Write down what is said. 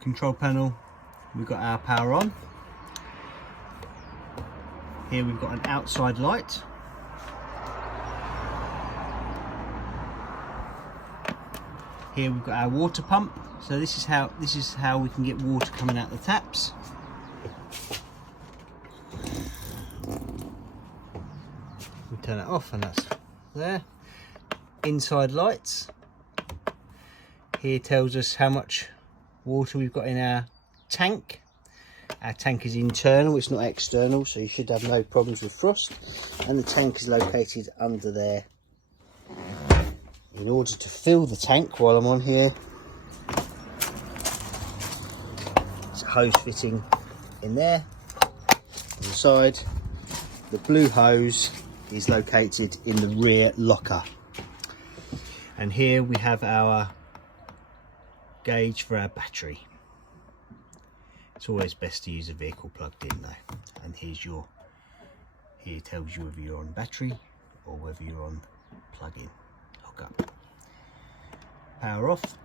control panel, we've got our power on. Here we've got an outside light. Here we've got our water pump. So this is how we can get water coming out the taps. We turn it off and that's there. Inside lights. Here tells us how much water we've got in our tank. Our tank is internal, it's not external, so you should have no problems with frost. And the tank is located under there. In order to fill the tank while I'm on here, it's a hose fitting in there on the side. The blue hose is located in the rear locker. And here we have our gauge for our battery. It's always best to use a vehicle plugged in though. And here it tells you whether you're on battery or whether you're on plug-in. Hook up. Power off.